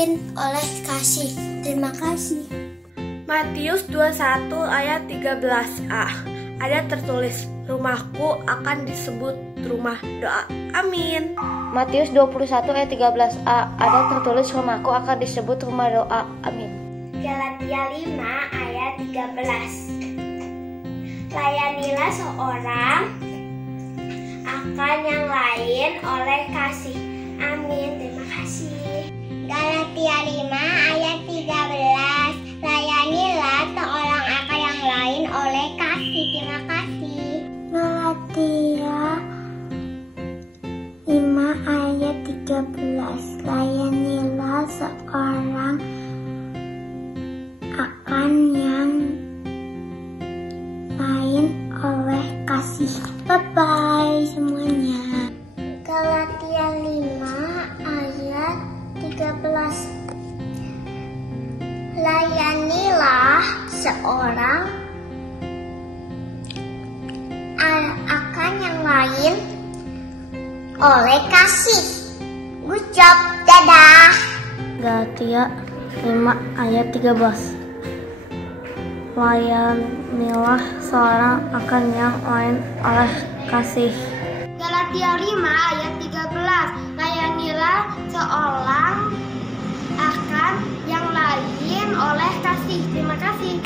lain oleh kasih. Terima kasih. Matius 21 ayat 13a. Ada tertulis, rumahku akan disebut rumah doa. Amin. Matius 21 ayat 13a. Ada tertulis, rumahku akan disebut rumah doa. Amin. Galatia 5 ayat 13. Layanilah seorang akan yang lain oleh kasih. Amin. Terima kasih. Galatia 5 ayat 13. Layanilah seorang akan yang lain oleh kasih. Terima kasih. Galatia 5 ayat 13. Layanilah seorang akan yang lain oleh kasih. Bye-bye semuanya. Galatia 5 ayat 13. Layanilah seorang akan yang lain oleh kasih. Good job, dadah. Galatia 5 ayat 13. Layanilah seorang akan yang lain oleh kasih. Galatia 5 ayat 13. Layanilah seorang akan yang lain oleh kasih. Terima kasih.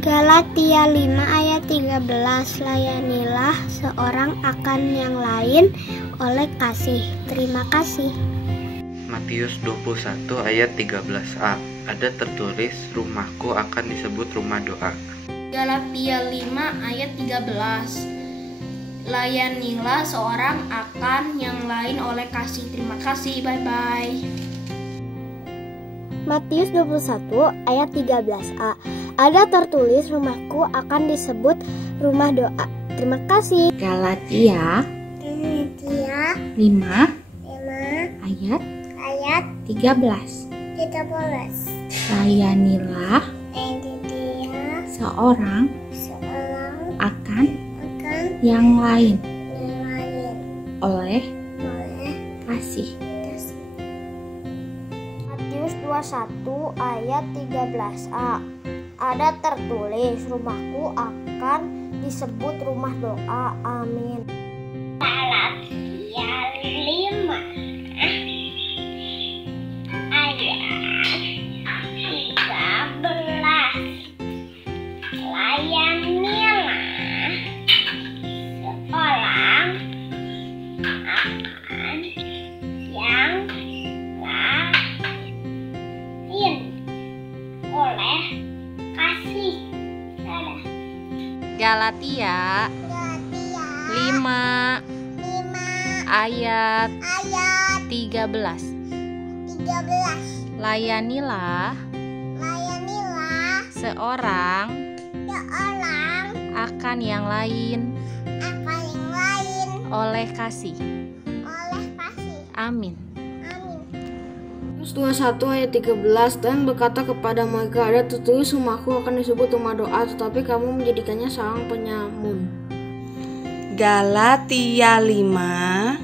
Galatia 5 ayat 13. Layanilah seorang akan yang lain oleh kasih. Terima kasih. Matius 21 ayat 13a. Ada tertulis, rumahku akan disebut rumah doa. Galatia 5 ayat 13. Layanilah seorang akan yang lain oleh kasih. Terima kasih. Bye-bye. Matius 21 ayat 13a. Ada tertulis, rumahku akan disebut rumah doa. Terima kasih. Galatia 5 ayat 13. Layanilah seorang akan yang lain oleh kasih. Matius 21 ayat 13a. Ada tertulis, rumahku akan disebut rumah doa. Amin. Galatia 5 ayat 13. Layanilah seorang akan yang lain oleh kasih. Galatia 5 ayat 13. Layanilah seorang akan yang lain oleh kasih. Amin. Matius 21 ayat 13. Dan berkata kepada mereka, ada tertulis, rumahku akan disebut rumah doa, tetapi kamu menjadikannya sarang penyamun. Galatia 5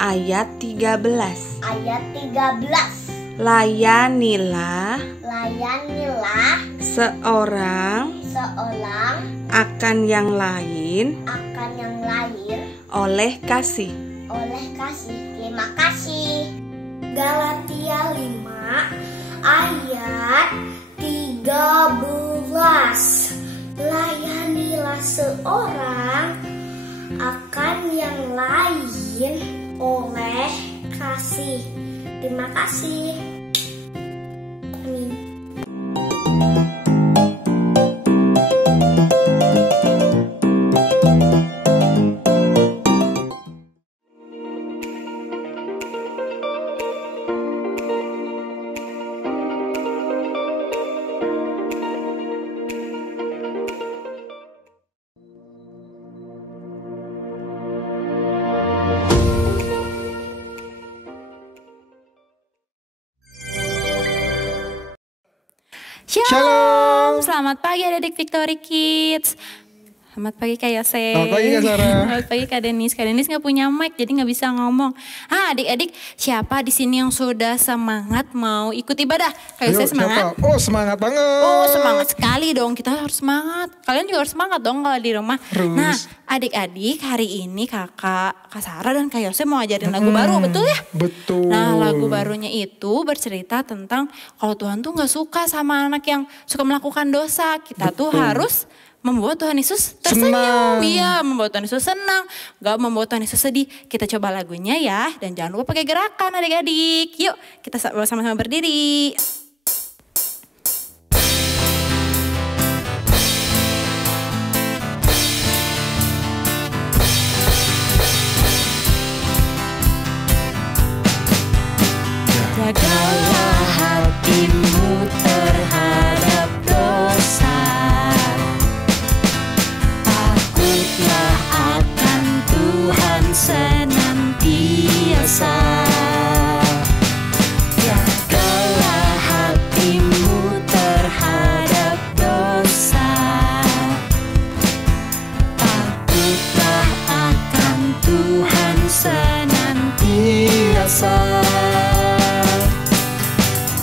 ayat 13. Layanilah seorang akan yang lain oleh kasih. Terima kasih. Galatia 5 ayat 13. Layanilah seorang akan yang lain oleh kasih. Terima kasih. Amin. Shalom, selamat pagi adik-adik Victory Kids. Selamat pagi Kak Yose. Selamat pagi Kak Sarah. Selamat pagi Kak Denis. Kak Denis nggak punya mic jadi nggak bisa ngomong. Adik-adik siapa di sini yang sudah semangat mau ikut ibadah? Kak Yose semangat? Siapa? Oh semangat banget. Oh semangat sekali dong, kita harus semangat. Kalian juga harus semangat dong kalau di rumah. Terus. Nah adik-adik hari ini Kak Sarah dan Kak Yose mau ajarin lagu baru, betul ya? Betul. Nah lagu barunya itu bercerita tentang kalau Tuhan tuh gak suka sama anak yang suka melakukan dosa. Kita tuh harus membuat Tuhan Yesus tersenyum. Iya, membuat Tuhan Yesus senang. Gak membuat Tuhan Yesus sedih. Kita coba lagunya ya. Dan jangan lupa pakai gerakan adik-adik. Yuk kita sama-sama berdiri. Jagalah hatimu terhadap dosa. Takutlah akan Tuhan senantiasa. Jagalah hatimu terhadap dosa. Takutlah akan Tuhan senantiasa.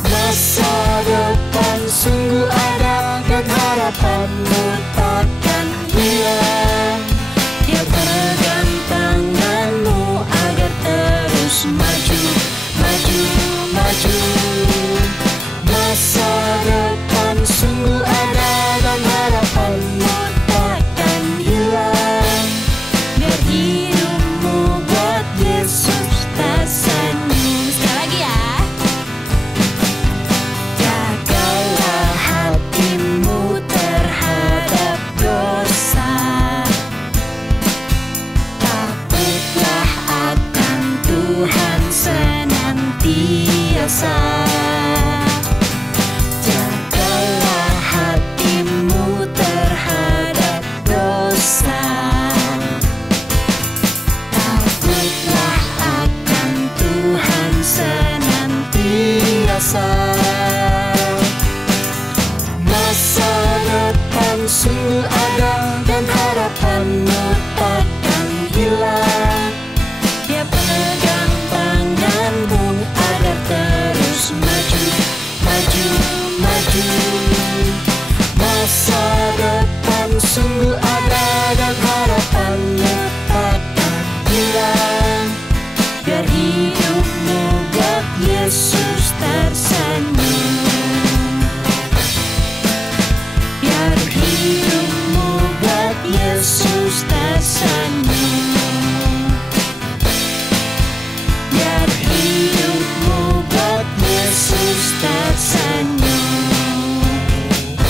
Masa depan sungguh ada dan harapanmu takkan hilang. Dia pegang tanganmu agar terus maju, maju, maju. Masa depan sungguh ada dan harapanmu takkan hilang. Biar hidupmu buat Yesus tersenyum. Sekali lagi ya. Jagalah hatimu terhadap dosa. Takutlah akan Tuhan senantiasa. Jagalah hatimu terhadap dosa. Takutlah akan Tuhan senantiasa. Masa depan sungguh ada dan harapanmu takkan hilang. Dia pegang tanganmu agar terus maju, maju, maju. Masa depan sungguh ada dan harapanmu takkan hilang. Biar hidupmu buat Yesus tersenyum. Biar hidupmu buat Yesus tersenyum. Biar hidupmu buat Yesus tersenyum.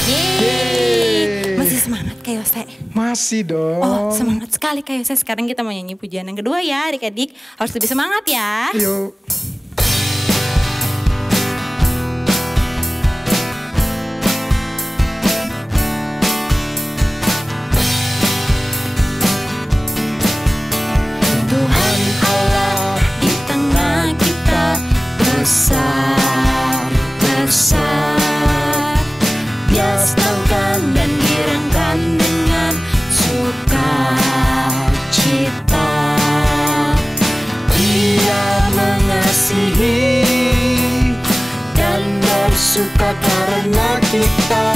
Yeay. Masih semangat Kak Yose? Masih dong. Oh semangat sekali Kak Yose. Sekarang kita mau nyanyi pujian yang kedua ya adik-adik. Harus lebih semangat ya. Yuk. Tuhan Allah di tengah kita besar, besar. Dia senangkan dan girangkan dengan sukacita. Dia mengasihi dan bersuka karena kita.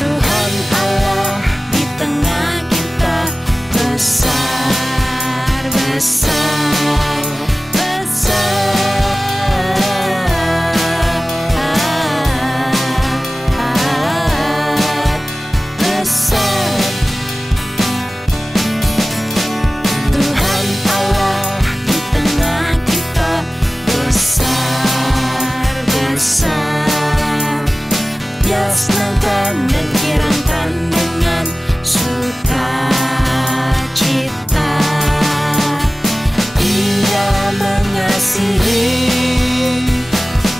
Tuhan Allah di tengah kita besar, besar, besar. Tuhan Allah di tengah kita besar, besar. Dia senangkan dan girangkan dengan sukacita. Dia mengasihi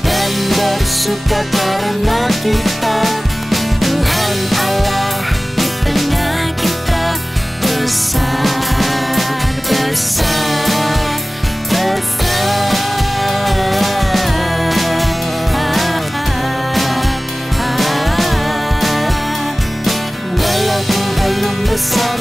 dan bersuka karena kita. Tuhan Allah di tengah kita besar, besar, besar. Walaupun belum besar,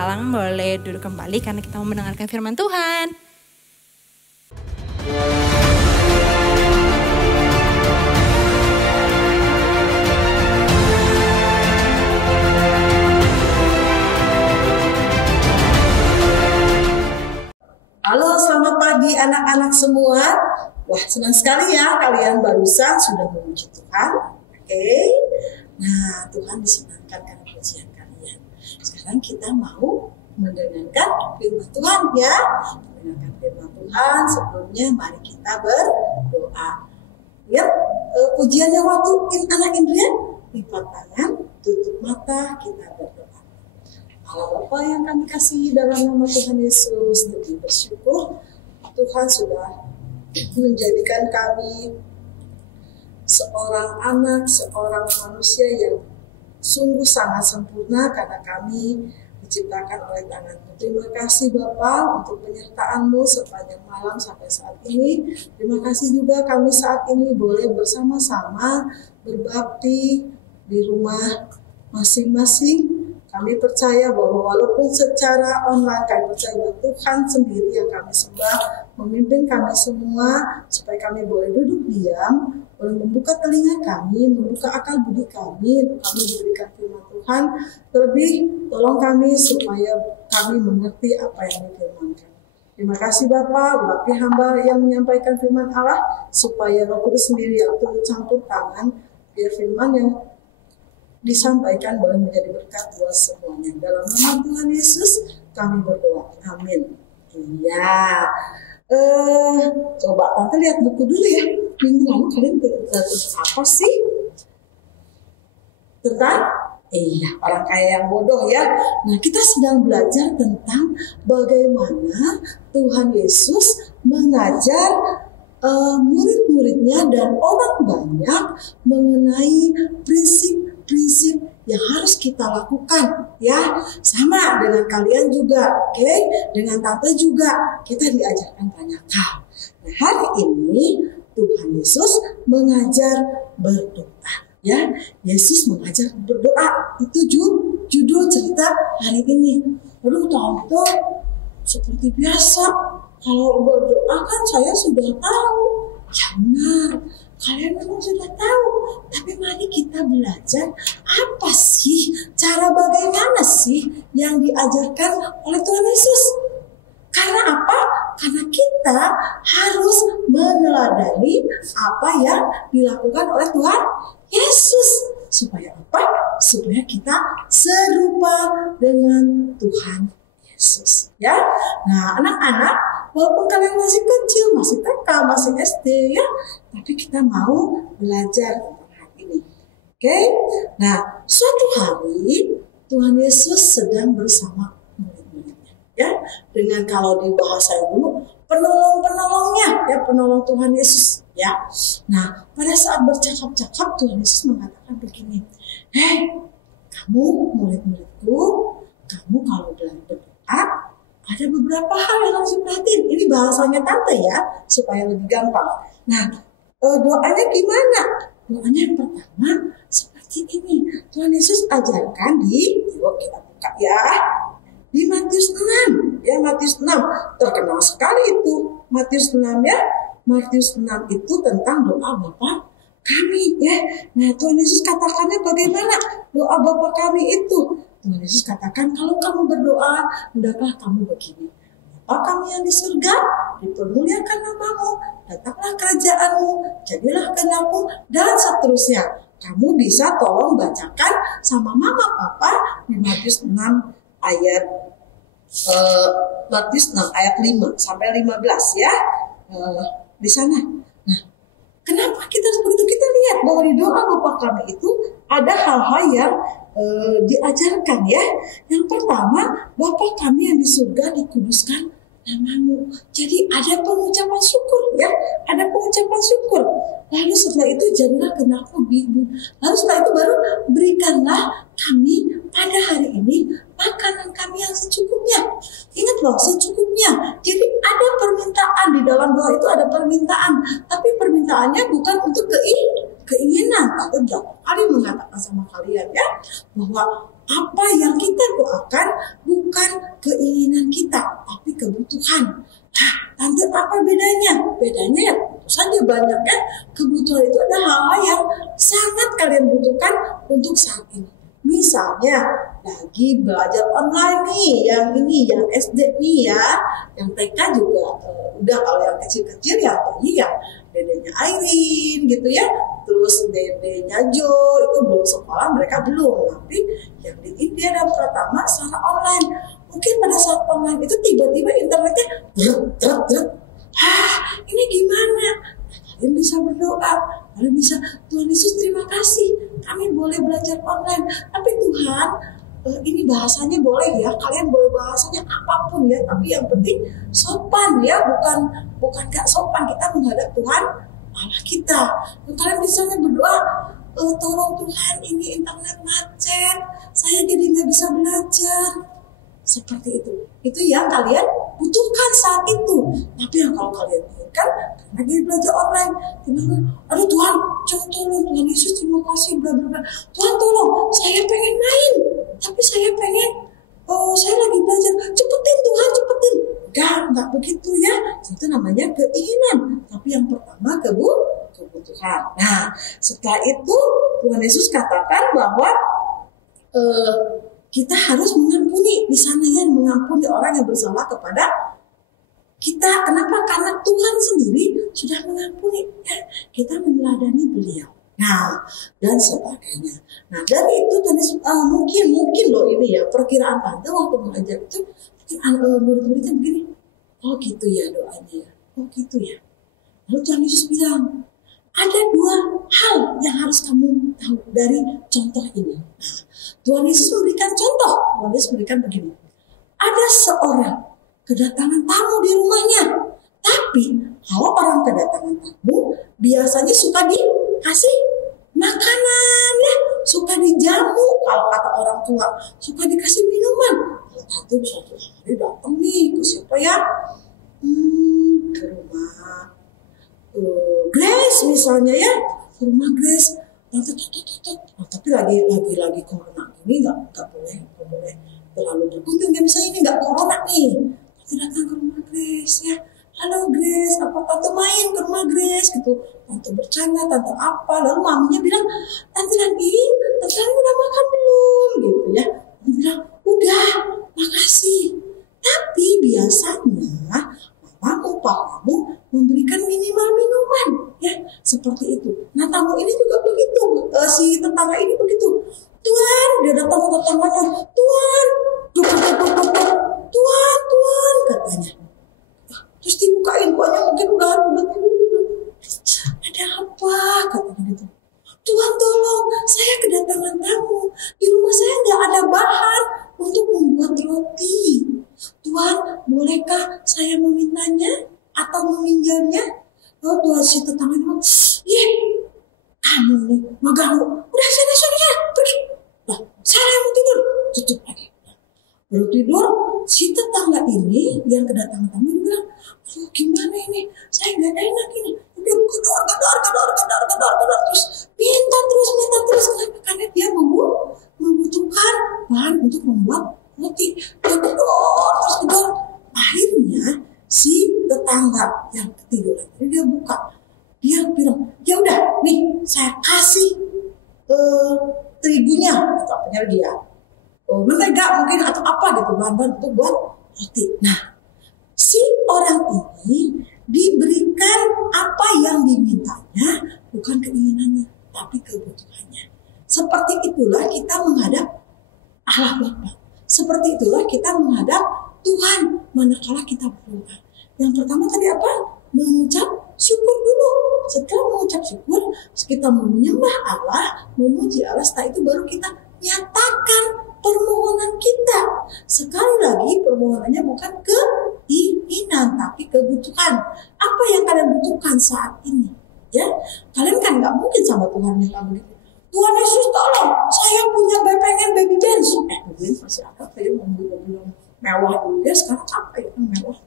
sekarang boleh duduk kembali karena kita mau mendengarkan firman Tuhan. Halo, selamat pagi anak-anak semua. Wah, senang sekali ya kalian barusan sudah memuji Tuhan. Oke. Nah, Tuhan disenangkan karena pujian kalian. Sekarang kita mau mendengarkan firman Tuhan ya. Mendengarkan firman Tuhan, sebelumnya mari kita berdoa. Lihat pujiannya waktu anak Indrian, lipat tangan, tutup mata, kita berdoa. Allah Bapa yang kami kasihi dalam nama Tuhan Yesus, lebih bersyukur Tuhan sudah menjadikan kami seorang anak, seorang manusia yang sungguh sangat sempurna karena kami diciptakan oleh tangan-Mu. Terima kasih Bapa untuk penyertaan-Mu sepanjang malam sampai saat ini. Terima kasih juga kami saat ini boleh bersama-sama berbakti di rumah masing-masing. Kami percaya bahwa walaupun secara online, kami percaya bahwa Tuhan sendiri yang kami sembah memimpin kami semua supaya kami boleh duduk diam, boleh membuka telinga kami, membuka akal budi kami, untuk kami diberikan firman Tuhan. Terlebih, tolong kami supaya kami mengerti apa yang difirmankan. Terima kasih Bapak, bagi hamba yang menyampaikan firman Allah, supaya Roh Kudus sendiri yang turut campur tangan, biar firman yang disampaikan boleh menjadi berkat buat semuanya. Dalam nama Tuhan Yesus kami berdoa. Amin. Iya. Coba Tante lihat buku dulu ya. Minggu lalu kalian belajar apa sih? Tentang orang kaya yang bodoh ya. Nah, kita sedang belajar tentang bagaimana Tuhan Yesus mengajar murid-muridnya dan orang banyak mengenai prinsip yang harus kita lakukan ya, sama dengan kalian juga, oke? Dengan Tante juga kita diajarkan banyak hal. Nah, hari ini Tuhan Yesus mengajar berdoa ya. Yesus mengajar berdoa, itu judul cerita hari ini. Aduh Tante, seperti biasa kalau berdoa kan saya sudah tahu. Ya benar, kalian memang sudah tahu. Tapi mari kita belajar apa sih, cara bagaimana sih yang diajarkan oleh Tuhan Yesus. Karena apa? Karena kita harus meneladani apa yang dilakukan oleh Tuhan Yesus. Supaya apa? Supaya kita serupa dengan Tuhan Yesus. Ya, nah anak-anak, walaupun kalian masih kecil, masih TK, masih SD ya, tapi kita mau belajar tentang hal ini. Oke? Nah, suatu hari Tuhan Yesus sedang bersama murid-muridnya, ya, dengan kalau di bahasa dulu penolong-penolongnya, ya, penolong Tuhan Yesus, ya. Nah, pada saat bercakap-cakap Tuhan Yesus mengatakan begini, "Hei, kamu murid-muridku, kamu kalau berdoa ada beberapa hal yang harus diperhatiin." Ini bahasanya Tante ya, supaya lebih gampang. Nah, doanya gimana? Doanya yang pertama seperti ini. Tuhan Yesus ajarkan yuk kita buka ya, di Matius 6. Ya, Matius 6. Terkenal sekali itu. Matius 6 ya. Matius 6 itu tentang doa Bapa kami ya. Nah, Tuhan Yesus katakannya bagaimana doa Bapa kami itu? Tuhan Yesus katakan, kalau kamu berdoa, hendaklah kamu begini. Bapa kami yang di surga, dipermuliakan namamu, datanglah kerajaanmu, jadilah kehendakmu, dan seterusnya. Kamu bisa tolong bacakan sama mama papa di Matius 6 ayat 5 sampai 15 ya. Di sana. Nah, kenapa kita begitu? Kita lihat bahwa di doa Bapa kami itu ada hal-hal yang diajarkan ya. Yang pertama, Bapa kami yang di surga, dikuduskan namamu. Jadi ada pengucapan syukur ya, ada pengucapan syukur. Lalu setelah itu jadilah kehendakmu di bumi. Lalu setelah itu baru berikanlah kami pada hari ini makanan kami yang secukupnya. Ingat loh, secukupnya. Jadi ada permintaan di dalam doa itu, ada permintaan. Tapi permintaannya bukan untuk keinginan. Atau berapa kali mengatakan sama kalian ya, bahwa apa yang kita doakan bukan keinginan kita, tapi kebutuhan. Nah, tante apa bedanya? Bedanya ya tentu saja banyak kan. Kebutuhan itu ada hal-hal yang sangat kalian butuhkan untuk saat ini. Misalnya lagi belajar online nih, yang ini, yang SD nih ya, yang TK juga udah, kalau yang kecil-kecil ya bayi ya dedenya Airin gitu ya, terus dedenya Jo itu belum sekolah, mereka belum, tapi yang di India dan Pratama secara online. Mungkin pada saat online itu tiba-tiba internetnya ini gimana? Kalian bisa berdoa, kalian bisa, Tuhan Yesus terima kasih, kami boleh belajar online. Tapi Tuhan, ini bahasanya boleh ya, kalian boleh bahasanya apapun ya, tapi yang penting sopan ya, bukan gak sopan kita menghadap Tuhan Allah kita. Kalian misalnya berdoa, tolong Tuhan ini internet macet, saya jadi gak bisa belajar. Seperti itu yang kalian butuhkan saat itu. Tapi yang kalau kalian inginkan, karena dia belajar online, aduh Tuhan, tolong Tuhan Yesus terima kasih, bla bla bla. Tuhan tolong, saya pengen main, tapi saya pengen, saya lagi belajar, cepetin Tuhan, cepetin. Enggak begitu ya. Itu namanya keinginan. Tapi yang pertama kebutuhan. Nah, setelah itu Tuhan Yesus katakan bahwa kita harus mengampuni di sana ya, mengampuni orang yang bersalah kepada kita. Kenapa? Karena Tuhan sendiri sudah mengampuni ya. Kita meneladani beliau. Nah, dan sebagainya. Nah, dari itu mungkin loh ini ya, perkiraan tante waktu mengajar itu murid-muridnya begini. Oh gitu ya doanya ya. Oh gitu ya. Lalu Tuhan Yesus bilang, ada dua hal yang harus kamu tahu dari contoh ini. Nah, Tuhan Yesus memberikan contoh. Tuhan Yesus memberikan begini. Ada seorang kedatangan tamu di rumahnya. Tapi kalau orang kedatangan tamu biasanya suka dikasih makanan ya, suka dijamu. Kalau kata orang tua, suka dikasih minuman. Satu hari datang nih ke siapa ya? Ke rumah Grace misalnya ya, ke rumah Grace. Tapi lagi corona ini nggak boleh terlalu berkunjung ya, misalnya ini nggak corona nih, tapi datang ke rumah Grace ya. Halo Grace, apa tante main ke rumah Grace gitu, tante bercanda, tante apa, lalu maminya bilang, tante lagi udah makan belum gitu ya. Dia bilang udah, makasih. Tapi biasanya mamamu, papamu memberikan minimal minuman ya, seperti itu. Nah tamu ini juga begitu, si tetangga ini begitu. Tuhan, dia datang ke tetangganya, Tuhan, Tuhan katanya. Terus dibukain kuahnya, mungkin udah tidur. Ada apa katanya gitu. Tuhan tolong, saya kedatangan tamu. Di rumah saya nggak ada bahan untuk membuat roti. Tuhan, bolehkah saya memintanya atau meminjamnya? Oh, Tuhan si tetangga bilang, kamu nih mengganggu. Udah sana pergi. Nah, saya mau tidur. Tutup lagi. Baru tidur, si tetangga ini yang kedatangan tamu bilang, aduh gimana ini? Saya nggak enak ini. Dia gedor terus minta terus. Kenapa? Karena dia membutuhkan bahan untuk membuat roti. Dia gedor. Akhirnya si tetangga yang ketiduran ini dia buka. Dia bilang, ya udah nih saya kasih terigunya, atau apanya dia, mentega mungkin atau apa gitu, bahan-bahan untuk buat roti. Nah, si orang ini diberikan apa yang dimintanya, bukan keinginannya, tapi kebutuhannya. Seperti itulah kita menghadap Allah Bapa. Seperti itulah kita menghadap Tuhan manakala kita berdoa. Yang pertama tadi apa? Mengucap syukur dulu. Setelah mengucap syukur, kita menyembah Allah, memuji Allah. Setelah itu baru kita nyatakan permohonan kita. Sekali lagi permohonannya bukan keinginan, tapi kebutuhan. Apa yang kalian butuhkan saat ini? Ya, kalian kan nggak mungkin sama Tuhan minta begitu. Tuhan Yesus tolong, saya punya pengen baby Benz. Baby Benz masih ada kayak mobil mewah dulu ya, sekarang apa ya mewah?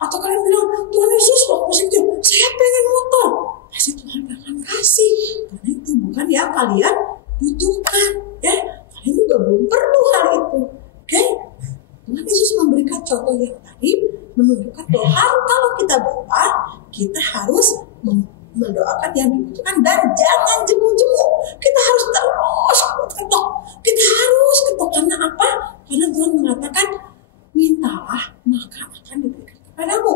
Atau kalian bilang, Tuhan Yesus waktu itu saya pengen motor. Pasti Tuhan akan kasih. Karena itu bukan yang kalian butuhkan. Ya, kalian juga belum perlu memberikan contoh yang tadi menunjukkan bahwa kalau kita berdoa, kita harus mendoakan yang dibutuhkan dan jangan jemu-jemu. Kita harus terus ketok. Kita harus ketok karena apa? Karena Tuhan mengatakan, mintalah maka akan diberikan kepadamu.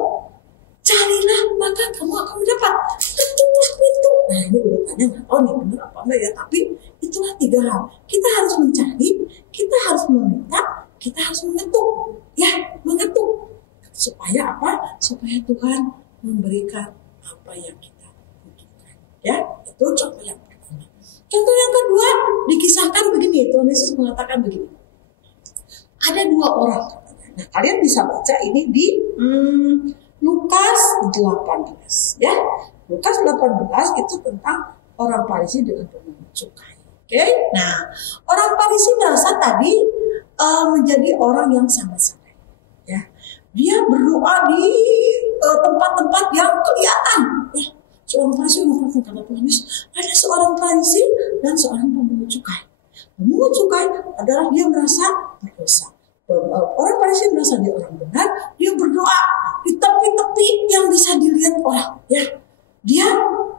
Carilah maka kamu akan mendapat. Ketuklah pintu. Nah ini urutannya nggak tahu nih benar apa enggak ya. Tapi itulah 3 hal. Kita harus mencari, kita harus meminta, kita harus mengetuk. Ya mengetuk. Supaya apa? Supaya Tuhan memberikan apa yang kita butuhkan. Ya itu contoh yang pertama. Contoh yang kedua dikisahkan begini. Tuhan Yesus mengatakan begini. Ada 2 orang. Nah kalian bisa baca ini di Lukas 18 ya. Lukas 18 itu tentang orang Farisi dengan pemungut cukai. Oke? Nah, orang Farisi merasa tadi menjadi orang yang sama-sama ya. Dia berdoa di tempat-tempat yang kelihatan ya. Seorang Farisi mengatakan kata Tuhan Yesus, ada seorang Farisi dan seorang pemungut cukai. Pemungut cukai adalah dia merasa berdosa. Orang Farisi merasa dia orang benar, dia berdoa di tepi-tepi yang bisa dilihat orang. Ya, dia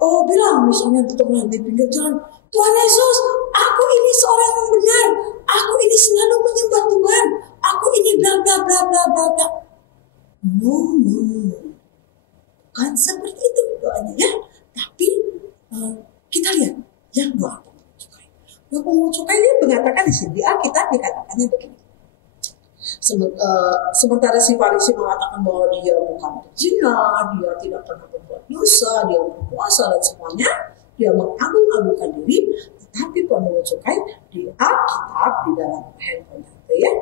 bilang misalnya di pinggir jalan, Tuhan Yesus, aku ini seorang yang benar, aku ini selalu menyembah Tuhan, aku ini bla bla bla bla bla bla. No, bukan seperti itu doanya ya. Tapi kita lihat yang doa pemungut cukai. Doa pemungut cukai dia mengatakan di sini, di Alkitab dikatakannya begini. Sementara si Farisi mengatakan bahwa dia bukan berzina, dia tidak pernah berbuat dosa, dia berpuasa dan semuanya, dia mengagung-agungkan diri, tetapi pemungut cukai di Alkitab di dalam handphone ya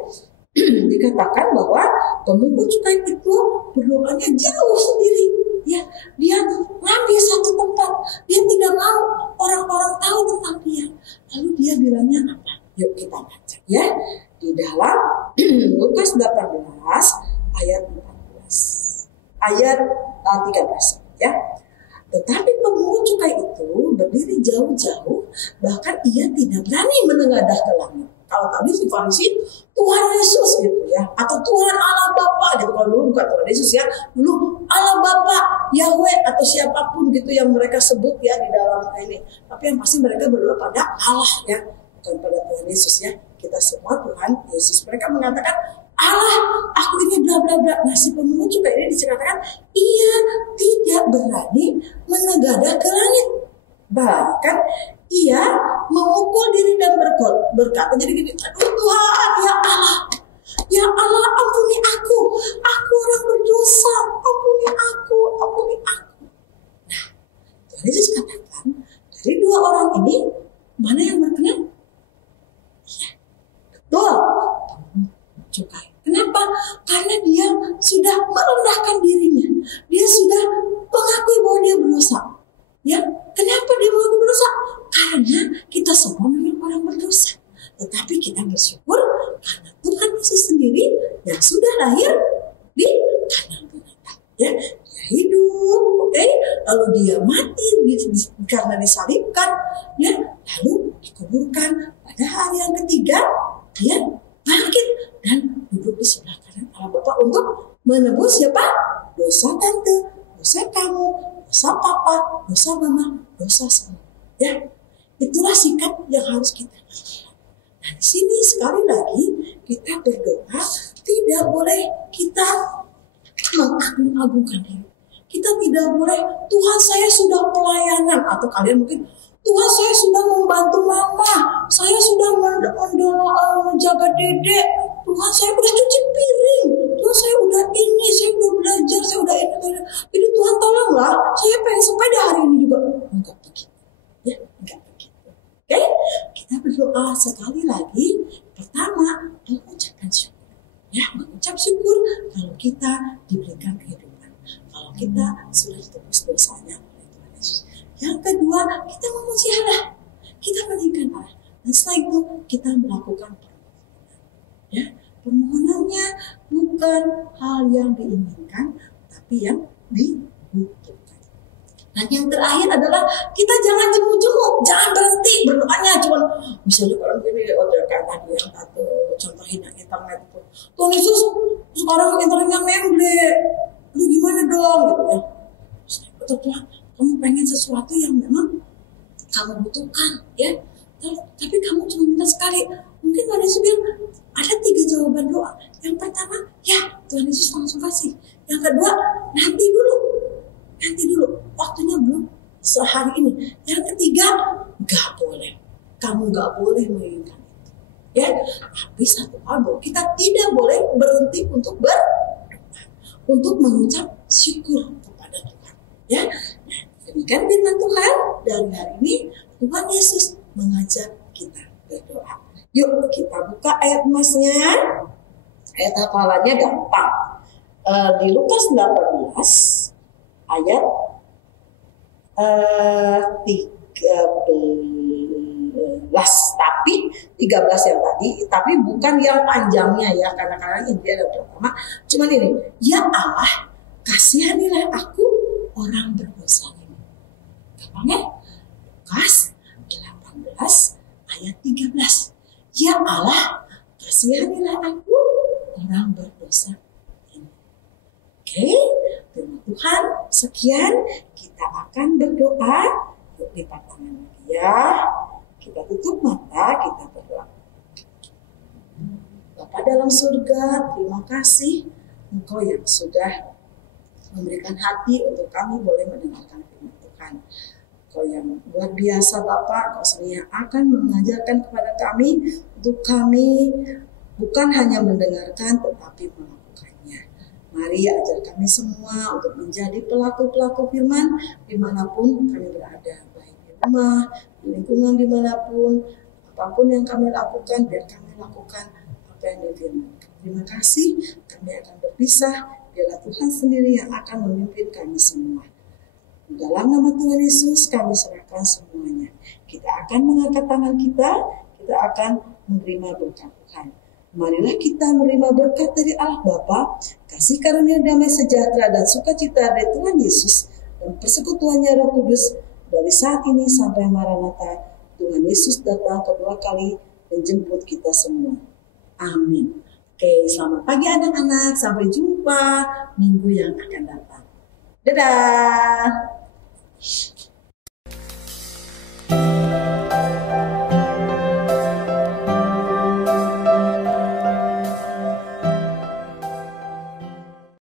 dikatakan bahwa pemungut cukai itu berdoanya jauh sendiri ya, dia ngambil satu tempat, dia tidak mau orang-orang tahu tentang dia. Lalu dia bilangnya apa? Yuk kita baca ya di dalam Lukas 18 ayat 14 ayat 13 ya. Tetapi pemungut cukai itu berdiri jauh-jauh, bahkan ia tidak berani menengadah ke langit. Kalau tadi si Farisi Tuhan Yesus gitu ya, atau Tuhan Allah Bapa gitu. Kalau dulu bukan Tuhan Yesus ya, dulu Allah Bapa, Yahweh atau siapapun gitu yang mereka sebut ya di dalam ini. Tapi yang pasti mereka berdoa pada Allah ya, bukan pada Tuhan Yesus ya. Kita semua Tuhan Yesus. Mereka mengatakan Allah, aku ini bla bla bla. Nah si pemungut cukai ini diceritakan ia tidak berani menegadah ke langit, bahkan ia memukul diri dan berkata jadi gini, aduh Tuhan ya Allah ampuni aku orang berdosa, ampuni aku. Nah Tuhan Yesus katakan dari 2 orang ini mana yang berkenan? Betul, cukai. Kenapa? Karena dia sudah merendahkan dirinya. Dia sudah mengakui bahwa dia berdosa. Ya, kenapa dia mengaku berdosa? Karena kita semua memang orang berdosa. Tetapi kita bersyukur karena Tuhan Yesus sendiri yang sudah lahir di kanan binatang. Ya, dia hidup, oke? Lalu dia mati karena disalibkan, ya, lalu dikuburkan. Pada hari yang ketiga dia bangkit dan duduk di sebelah kanan Allah Bapa untuk menebus siapa? Dosa tante, dosa kamu, dosa papa, dosa mama, dosa semua. Ya, itulah sikap yang harus kita lakukan. Nah di sini sekali lagi kita berdoa tidak boleh kita mengagung-agungkan diri. Kita tidak boleh Tuhan saya sudah pelayanan, atau kalian mungkin Tuhan saya sudah membantu mama, saya sudah menjaga dedek, Tuhan saya udah cuci piring, Tuhan saya udah ini, saya udah belajar, saya udah ini. Jadi Tuhan tolonglah, saya pengen sepeda hari ini juga. Enggak begitu, ya enggak begitu. Oke, kita berdoa sekali lagi. Pertama, mengucapkan syukur. Ya, mengucap syukur kalau kita diberikan kehidupan, kalau kita sudah ditebus dosanya oleh Tuhan Yesus. Yang kedua, kita memuji Allah, kita meninggikan Allah, dan setelah itu kita melakukan permohonan. Ya, permohonannya bukan hal yang diinginkan, tapi yang dibutuhkan. Dan yang terakhir adalah kita jangan jemu-jemu, jangan berhenti berdoanya. Cuma misalnya kalau begini, kayak tadi yang contohin yang internet itu, Tuhan Yesus sekarang internetnya memble, lu gimana dong gitu ya. Betul Tuhan, kamu pengen sesuatu yang memang kamu butuhkan ya, tapi kamu cuma minta sekali. Mungkin Tuhan Yesus bilang ada 3 jawaban doa. Yang pertama, ya Tuhan Yesus langsung kasih. Yang kedua, nanti dulu, waktunya belum sehari ini. Yang ketiga, nggak boleh, kamu nggak boleh menginginkan itu ya. Tapi satu hal, kita tidak boleh berhenti untuk untuk mengucap syukur kepada Tuhan ya. Nah, demikian firman Tuhan dari hari ini. Tuhan Yesus mengajak kita berdoa. Yuk kita buka ayat emasnya. Ayat hafalannya gampang. Di Lukas 18 ayat 13, tapi 13 yang tadi, tapi bukan yang panjangnya ya, karena ini ada pertama. Cuman ini, ya Allah, kasihanilah aku orang berdosa ini. Gampangnya? Lukas 18 ayat 13. Ya Allah, kasihanilah aku orang berdosa ini. Oke, firman Tuhan sekian. Kita akan berdoa. Yuk lipat tangan lagi ya. Kita tutup mata, kita berdoa. Bapa dalam surga, terima kasih Engkau yang sudah memberikan hati untuk kami boleh mendengarkan firman Tuhan. Engkau yang luar biasa Bapak, Engkau sendiri akan mengajarkan kepada kami untuk kami bukan hanya mendengarkan tetapi melakukannya. Mari ajar kami semua untuk menjadi pelaku-pelaku firman dimanapun kami berada, baik di rumah, di lingkungan dimanapun, apapun yang kami lakukan, biar kami lakukan apa yang difirmankan. Terima kasih, kami akan berpisah, biarlah Tuhan sendiri yang akan memimpin kami semua. Dalam nama Tuhan Yesus kami serahkan semuanya. Kita akan mengangkat tangan kita akan menerima berkat Tuhan. Marilah kita menerima berkat dari Allah Bapa, kasih karunia damai sejahtera dan sukacita dari Tuhan Yesus dan persekutuannya Roh Kudus dari saat ini sampai Maranatha. Tuhan Yesus datang kedua kali menjemput kita semua. Amin. Oke, selamat pagi anak-anak. Sampai jumpa minggu yang akan datang. Dadah.